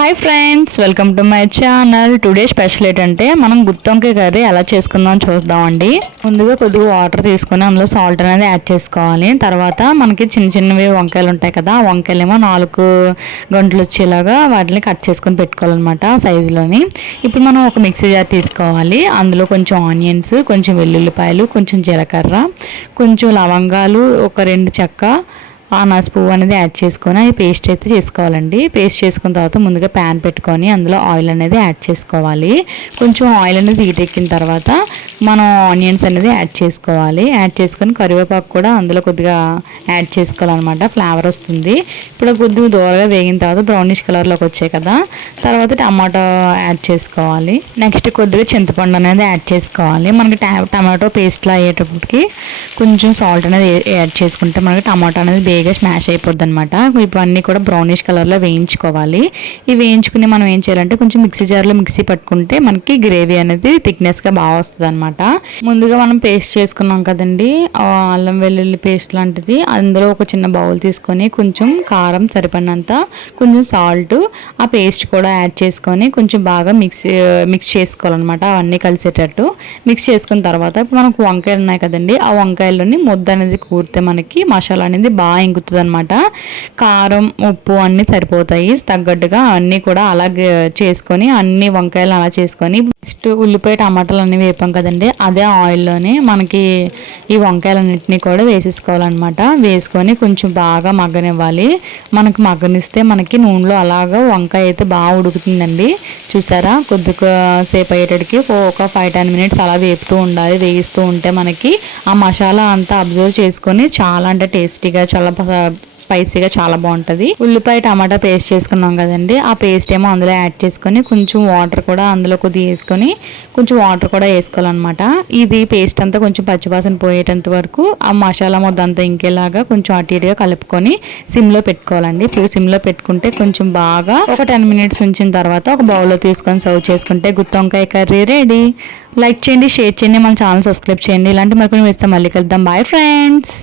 Hi friends, welcome to my channel. Today special ఏంటంటే మనం గుత్తొంకాయ curry ఎలా చేసుకుందాం చూద్దామండి. ముందుగా కొద్దిగా వాటర్ తీసుకొని అందులో సాల్ట్ అనేది యాడ్ చేసుకోవాలి. తర్వాత మనకి చిన్న చిన్నవి వంకాయలు ఉంటాయి కదా, ఆ వంకాయలు ఏమో 4 గంటలు వచ్చేలాగా వాటిని కట్ చేసుకొని పెట్టుకోవాలన్నమాట సైజులోని. ఇప్పుడు మనం ఒక మిక్సీ జార్ తీసుకోవాలి. అందులో కొంచెం ఆనియన్స్, కొంచెం వెల్లుల్లిపాయలు, కొంచెం జీలకర్ర, కొంచెం లవంగాలు, ఒక 2 చెక్క, అనాస పువ్వు అనేది యాడ్ చేసుకొని అది పేస్ట్ అయితే చేసుకోవాలండి. పేస్ట్ చేసుకున్న తర్వాత ముందుగా ప్యాన్ పెట్టుకొని అందులో ఆయిల్ అనేది యాడ్ చేసుకోవాలి. కొంచెం ఆయిల్ అనేది హీటెక్కిన తర్వాత మనం ఆనియన్స్ అనేది యాడ్ చేసుకోవాలి. యాడ్ చేసుకొని కరివేపాకు కూడా అందులో కొద్దిగా యాడ్ చేసుకోవాలన్నమాట, ఫ్లేవర్ వస్తుంది. ఇప్పుడు కొద్దిగా దూరగా వేగిన తర్వాత బ్రౌనిష్ కలర్లోకి వచ్చాయి కదా, తర్వాత టమాటో యాడ్ చేసుకోవాలి. నెక్స్ట్ కొద్దిగా చింతపండు అనేది యాడ్ చేసుకోవాలి. మనకి టమాటో పేస్ట్లో అయ్యేటప్పటికి కొంచెం సాల్ట్ అనేది యాడ్ చేసుకుంటే మనకి టమాటో అనేది బేగా స్మాష్ అయిపోద్ది అనమాట. ఇవన్నీ కూడా బ్రౌనిష్ కలర్లో వేయించుకోవాలి. ఇవి వేయించుకుని మనం ఏం చేయాలంటే కొంచెం మిక్సీ జార్లో మిక్సీ పట్టుకుంటే మనకి గ్రేవీ అనేది థిక్నెస్గా బాగా వస్తుంది అనమాట. ముందుగా మనం పేస్ట్ చేసుకున్నాం కదండి, అల్లం వెల్లుల్లి పేస్ట్ లాంటిది, అందులో ఒక చిన్న బౌల్ తీసుకొని కొంచెం కారం సరిపడినంత, కొంచెం సాల్ట్, ఆ పేస్ట్ కూడా యాడ్ చేసుకొని కొంచెం బాగా మిక్స్ చేసుకోవాలన్నమాట. అవన్నీ కలిసేటట్టు మిక్స్ చేసుకున్న తర్వాత ఇప్పుడు మనకు వంకాయలు ఉన్నాయి కదండి, ఆ వంకాయల్లోని ముద్ద అనేది కూరితే మనకి మసాలా అనేది బాగా ఇంగుతుంది అనమాట. కారం, ఉప్పు అన్నీ సరిపోతాయి తగ్గట్టుగా. అన్నీ కూడా అలాగే చేసుకొని అన్ని వంకాయలు అలా చేసుకొని నెక్స్ట్ ఉల్లిపాయ టమాటాలు అన్నీ వేపాం కదండి, అదే ఆయిల్లోనే మనకి ఈ వంకాయలన్నింటినీ కూడా వేసేసుకోవాలన్నమాట. వేసుకొని కొంచెం బాగా మగ్గనివ్వాలి. మనకి మగ్గనిస్తే మనకి నూనెలో అలాగా వంకాయ అయితే బాగా ఉడుకుతుందండి. చూసారా, కొద్దిగా సేపు అయ్యేటడికి ఒక 5-10 మినిట్స్ అలా వేపుతూ ఉండాలి. వేగిస్తూ ఉంటే మనకి ఆ మసాలా అంతా అబ్జర్వ్ చేసుకొని చాలా అంటే టేస్టీగా, చాలా స్పైసీగా చాలా బాగుంటుంది. ఉల్లిపాయ టమాటా పేస్ట్ చేసుకున్నాం కదండి, ఆ పేస్ట్ ఏమో అందులో యాడ్ చేసుకొని కొంచెం వాటర్ కూడా అందులో కొద్దిగా వేసుకొని కొంచెం వాటర్ కూడా వేసుకోవాలన్నమాట. ఇది పేస్ట్ అంతా కొంచెం పచ్చివాసన పోయేటంత వరకు ఆ మసాలా ముద్ద అంతా ఇంకేలాగా కొంచెం అటు ఇటుగా కలుపుకొని సిమ్లో పెట్టుకోవాలండి. ఇప్పుడు సిమ్లో పెట్టుకుంటే కొంచెం బాగా ఒక 10 మినిట్స్ ఉంచిన తర్వాత ఒక బౌల్లో తీసుకొని సర్వ్ చేసుకుంటే గుత్తొంకాయ కర్రీ రెడీ. లైక్ చేయండి, షేర్ చేయండి, మన ఛానల్ సబ్స్క్రైబ్ చేయండి. ఇలాంటి మరికొన్ని వేస్తే మళ్ళీ కలుద్దాం. Bye friends.